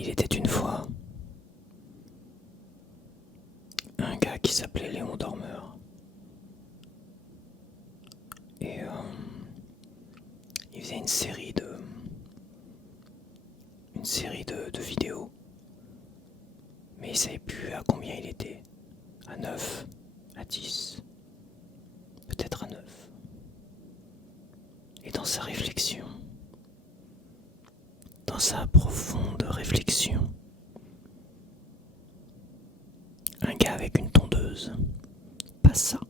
Il était une fois un gars qui s'appelait Léon Dormeur. Et il faisait une série de vidéos. Mais il savait plus à combien il était. À 9, à 10, peut-être à 9. Et dans sa réflexion, dans sa profonde réflexion, un gars avec une tondeuse passa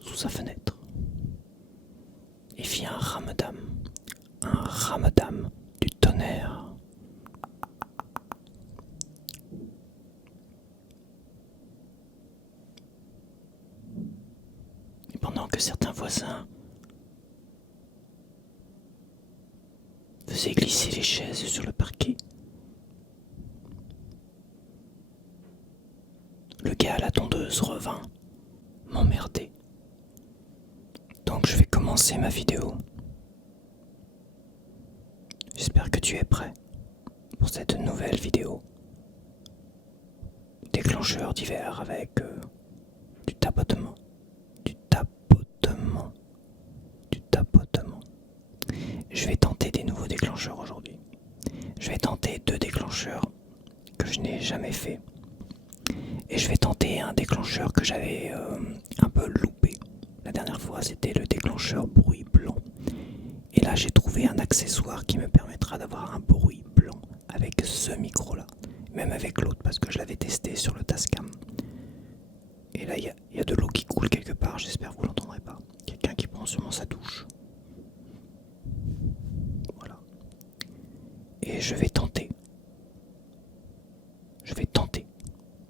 sous sa fenêtre et fit un ramedam du tonnerre. Et pendant que certains voisins faisaient glisser les chaises sur le parquet, le gars à la tondeuse revint m'emmerder. Donc je vais commencer ma vidéo. J'espère que tu es prêt pour cette nouvelle vidéo. Déclencheur divers avec du tapotement, du tapotement, du tapotement. Je vais tenter des nouveaux déclencheurs aujourd'hui. Je vais tenter 2 déclencheurs que je n'ai jamais fait. Et je vais tenter un déclencheur que j'avais un peu loupé. La dernière fois, c'était le déclencheur bruit blanc. Et là, j'ai trouvé un accessoire qui me permettra d'avoir un bruit blanc avec ce micro-là. Même avec l'autre, parce que je l'avais testé sur le Tascam. Et là, il y a de l'eau qui coule quelque part. J'espère que vous l'entendrez pas. Quelqu'un qui prend sûrement sa douche. Voilà. Et je vais tenter.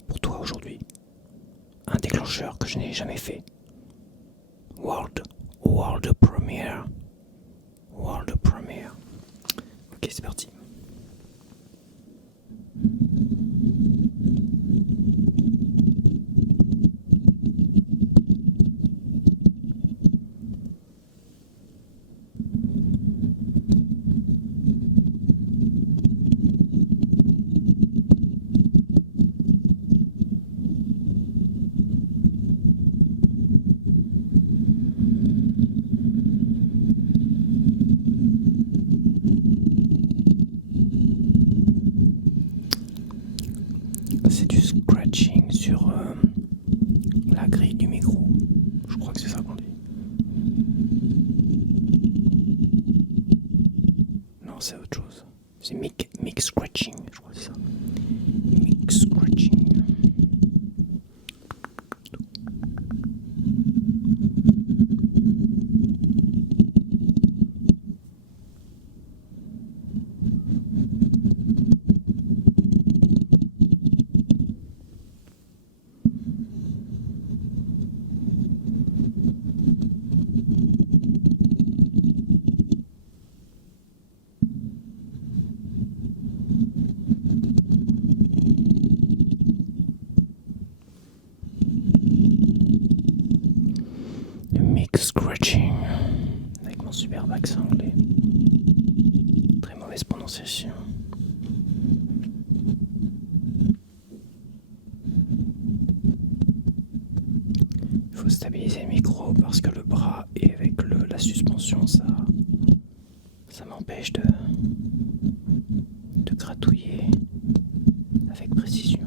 Pour toi aujourd'hui, un déclencheur que je n'ai jamais fait. World Premiere. Ok, c'est parti. C'est du scratching sur la grille du micro. Je crois que c'est ça qu'on dit. Non, c'est autre chose. C'est mic scratching, je crois que c'est ça. Mic scratching. Mic scratching. Avec mon superbe accent anglais. Très mauvaise prononciation. Il faut stabiliser le micro parce que le bras et avec la suspension, ça m'empêche de gratouiller avec précision.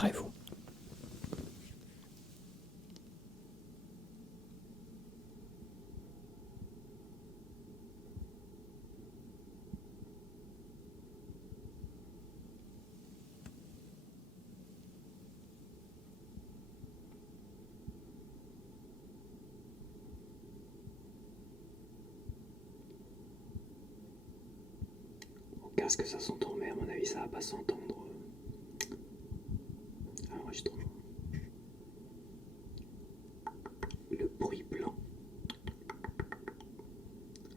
Préparez-vous. Au casque ça s'entend, mais à mon avis ça va pas s'entendre à l'enregistrement. Le bruit blanc.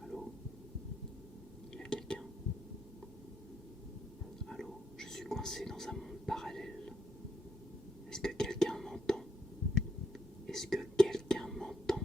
Allô? Il y a quelqu'un? Allô? Je suis coincé dans un monde parallèle. Est-ce que quelqu'un m'entend? Est-ce que quelqu'un m'entend?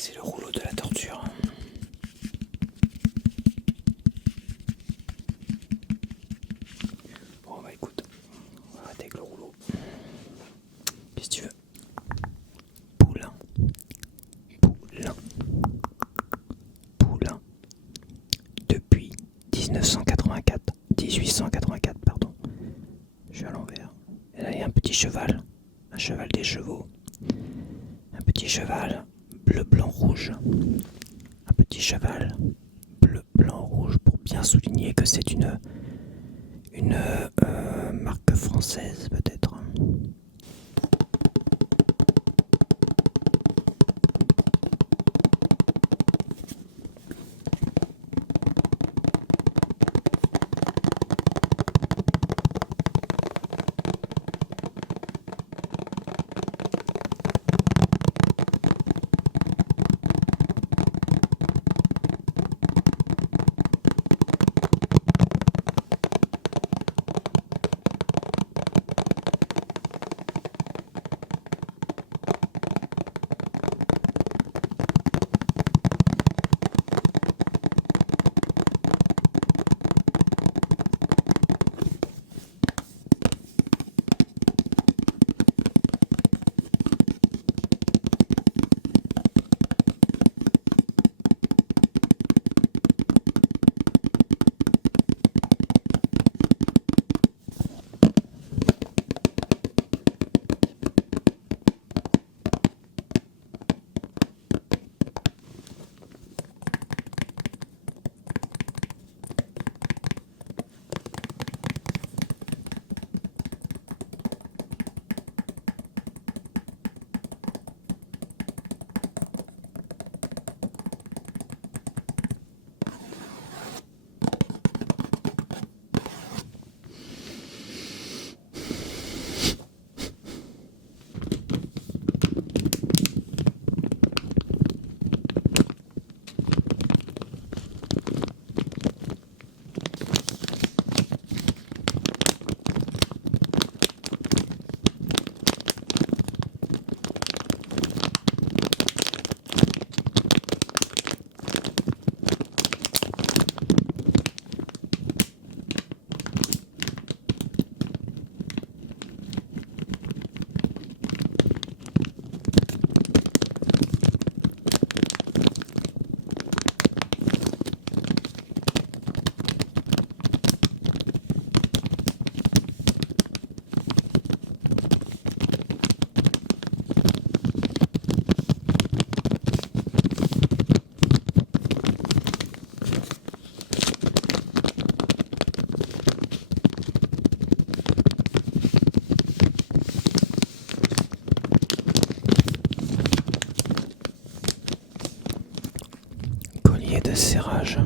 C'est le rouleau de la torture. Bon bah écoute, on va arrêter avec le rouleau. Qu'est-ce que tu veux? Poulain. Poulain. Poulain. Depuis 1884 pardon. Je suis à l'envers. Et là il y a un petit cheval. Un cheval des chevaux. Un petit cheval bleu, blanc, rouge. Un petit cheval bleu, blanc, rouge pour bien souligner que c'est une marque française peut-être. De serrage.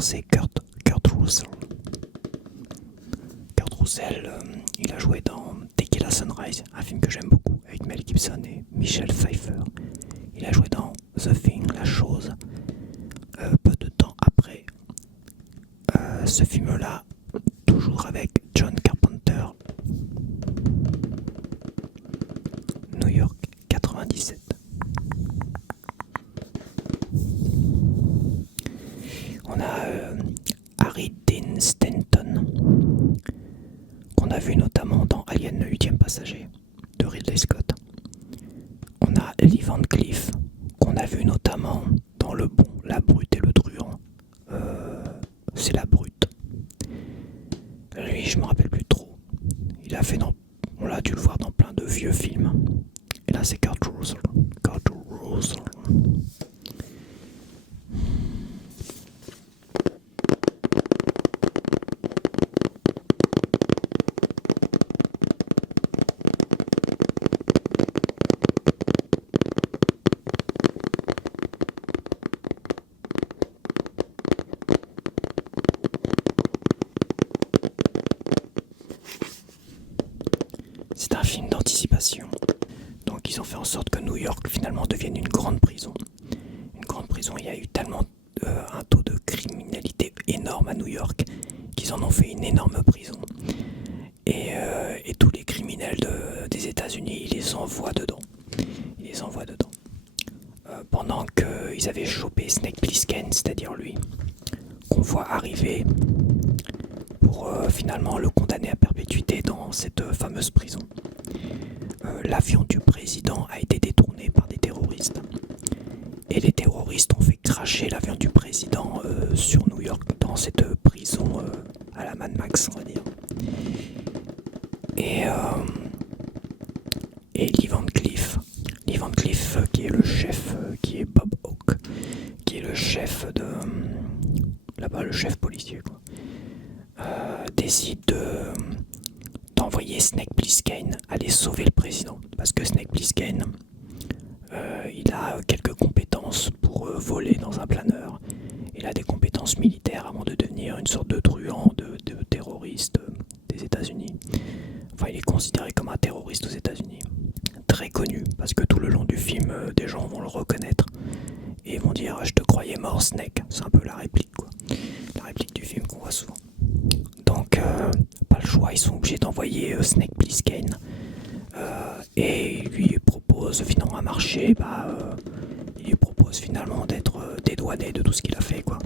l'acteur c'est Kurt Russell. Kurt Russell, il a joué dans Tequila Sunrise, un film que j'aime beaucoup avec Mel Gibson et Michelle Pfeiffer. Il a joué dans The Thing, La Chose. Peu de temps après ce film-là, toujours avec John Carpenter, New York 97. On a Harry Dean Stanton, qu'on a vu notamment dans Alien le 8e passager de Ridley Scott. On a Lee Van Cleef, qu'on a vu notamment dans Le Bon, la Brute et le Truand. C'est La Brute. Lui, je me rappelle plus trop. Il a fait on l'a dû le voir dans plein de vieux films. Et là, c'est Kurt Russell. Kurt Russell. C'est un film d'anticipation. Donc ils ont fait en sorte que New York finalement devienne une grande prison. Une grande prison, il y a eu tellement un taux de criminalité énorme à New York qu'ils en ont fait une énorme prison. Et tous les criminels des États-Unis, ils les envoient dedans. Pendant qu'ils avaient chopé Snake Plissken, c'est-à-dire lui, qu'on voit arriver pour finalement le condamner à perpétuité dans cette fameuse prison. L'avion du président a été détourné par des terroristes. Et les terroristes ont fait cracher l'avion du président sur New York, dans cette prison à la Mad Max, on va dire. Et Lee Van Cleef, qui est le chef, qui est Bob Hawke, qui est le chef de... là-bas, le chef policier, quoi. Décide d'envoyer Snake Plissken aller sauver le président. Parce que Snake Plissken, il a quelques compétences pour voler dans un planeur. Il a des compétences militaires avant de devenir une sorte de truand, de terroriste des États-Unis. Enfin, il est considéré comme un terroriste aux États-Unis. Très connu, parce que tout le long du film, des gens vont le reconnaître. Et vont dire « Je te croyais mort, Snake ». C'est un peu la réplique, quoi. La réplique du film qu'on voit souvent. Donc, pas le choix, ils sont obligés d'envoyer Snake Plissken. Et il lui propose finalement un marché, il lui propose finalement d'être dédouané de tout ce qu'il a fait, quoi.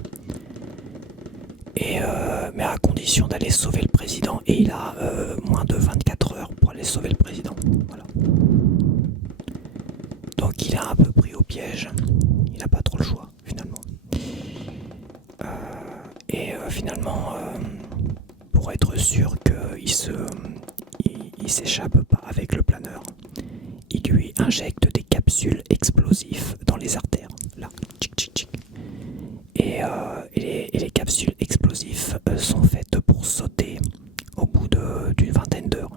Mais à condition d'aller sauver le président. Et il a moins de 24 heures pour aller sauver le président. Voilà. Donc il est un peu pris au piège. Il n'a pas trop le choix, finalement. Finalement, pour être sûr qu'il s'échappe pas avec le planeur, il lui injecte des capsules explosives dans les artères. Là, tchic tchic tchic. Et les capsules explosives sont faites pour sauter au bout d'une vingtaine d'heures.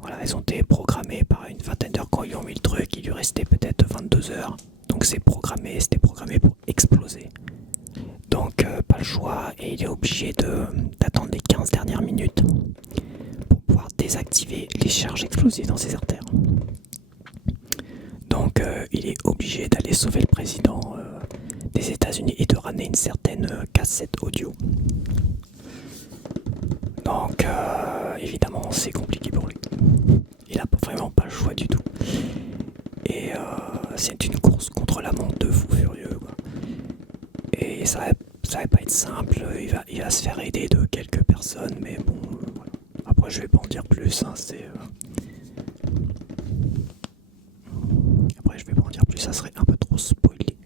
Voilà, elles ont été programmées par une vingtaine d'heures. Quand ils ont mis le truc, il lui restait peut-être 22 heures. Donc c'était programmé pour exploser. Donc pas le choix, et il est obligé d'attendre les 15 dernières minutes pour pouvoir désactiver les charges explosives dans ses artères. Donc il est obligé d'aller sauver le président des États-Unis et de ramener une certaine cassette audio. Donc évidemment c'est compliqué pour lui. Il n'a vraiment pas le choix du tout. Et c'est une course contre la montre de fou furieux, quoi. Et ça va pas être simple, il va se faire aider de quelques personnes, mais bon, voilà. Après je vais pas en dire plus, hein, Après je vais pas en dire plus, ça serait un peu trop spoilé.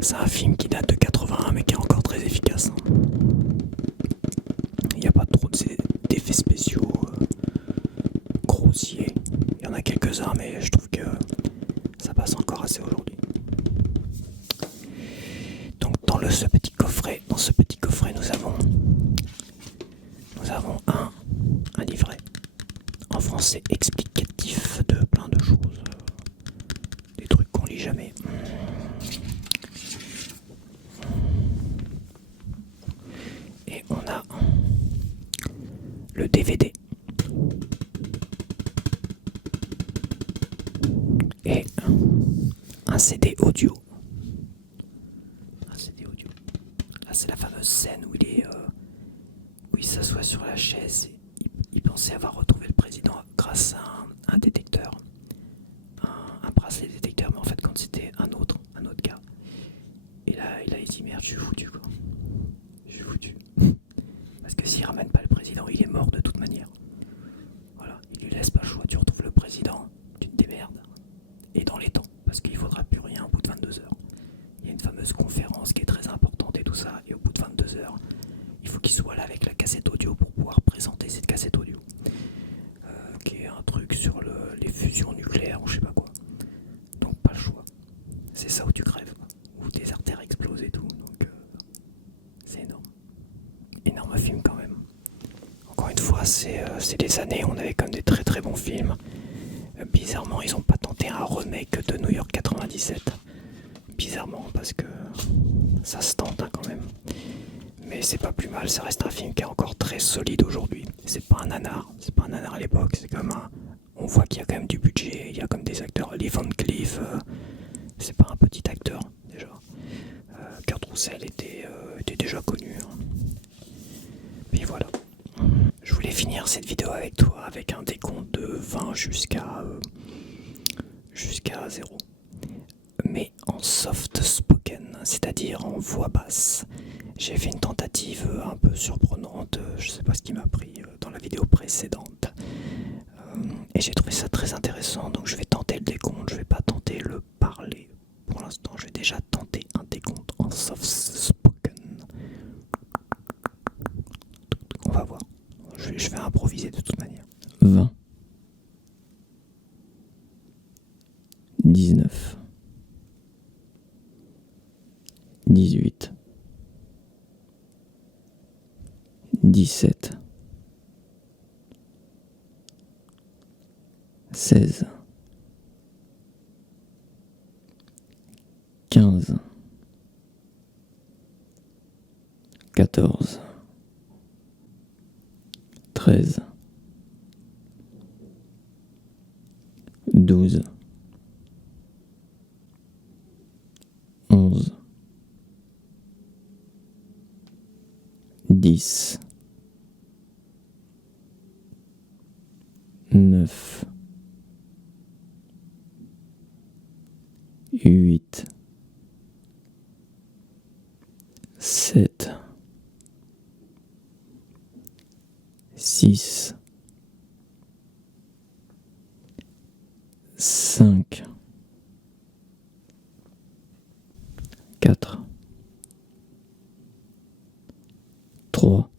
C'est un film qui date de 81 mais qui est encore très efficace, hein. Il n'y a pas trop d'effets spéciaux grossiers. Il y en a quelques-uns, mais je trouve que ça passe encore assez aujourd'hui. Donc dans ce petit coffret, nous avons un livret en français explicatif de plein de choses, des trucs qu'on lit jamais. le DVD et un CD audio. Un CD audio. Là, c'est la fameuse scène où où il s'assoit sur la chaise. Il pensait avoir retrouvé le président grâce à un détecteur, un bracelet détecteur, mais en fait, quand c'était un autre gars. Et là, il dit merde, je suis foutu quoi. Je suis foutu. Parce que s'il ramène pas le président, il est mort de toute manière. Voilà, il lui laisse pas le choix. Tu retrouves le président, tu te démerdes. Et dans les temps, parce qu'il faudra plus rien au bout de 22 heures. Il y a une fameuse conférence qui est très importante et tout ça. Et au bout de 22 heures, il faut qu'il soit là avec la cassette audio pour pouvoir présenter cette cassette audio. Qui est un truc sur les fusions nucléaires ou je sais pas quoi. Donc pas le choix. C'est ça où tu crèves. Où tes artères explosent et tout. Donc c'est énorme. Énorme film quand même. Encore une fois, c'est des années où on avait comme des très très bons films. Bizarrement, ils ont pas tenté un remake de New York 97. Bizarrement, parce que ça se tente quand même. Mais c'est pas plus mal, ça reste un film qui est encore très solide aujourd'hui. C'est pas un nanar à l'époque, c'est comme un... On voit qu'il y a quand même du budget, il y a comme des acteurs. Lee Van Cleef, c'est pas un petit acteur déjà. Kurt Russell était déjà connu. Puis voilà. Je voulais finir cette vidéo avec toi avec un décompte de 20 jusqu'à 0. Mais en soft spoken, c'est-à-dire en voix basse. J'ai fait une tentative un peu surprenante, je sais pas ce qui m'a pris dans la vidéo précédente. Et j'ai trouvé ça très intéressant, donc je vais tenter le décompte, je vais pas tenter le parler. Pour l'instant, je vais déjà tenter un décompte en soft spoken. On va voir. Je vais improviser de toute manière. 20 19 18 17 16 15 14 13 12 11 10 9 8 7 6 5 4 3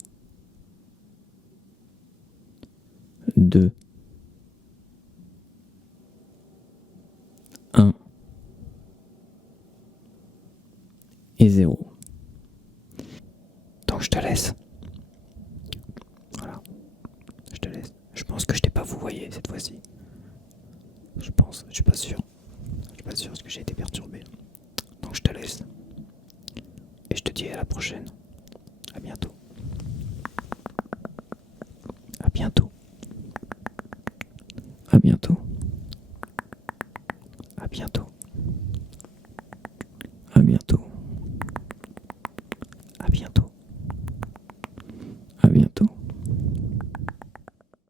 2 1 et 0. Donc je te laisse. Voilà. Je te laisse. Je pense que je t'ai pas vouvoyé cette fois-ci. Je pense. Je suis pas sûr. Je suis pas sûr parce que j'ai été perturbé. Donc je te laisse. Et je te dis à la prochaine. À bientôt. À bientôt.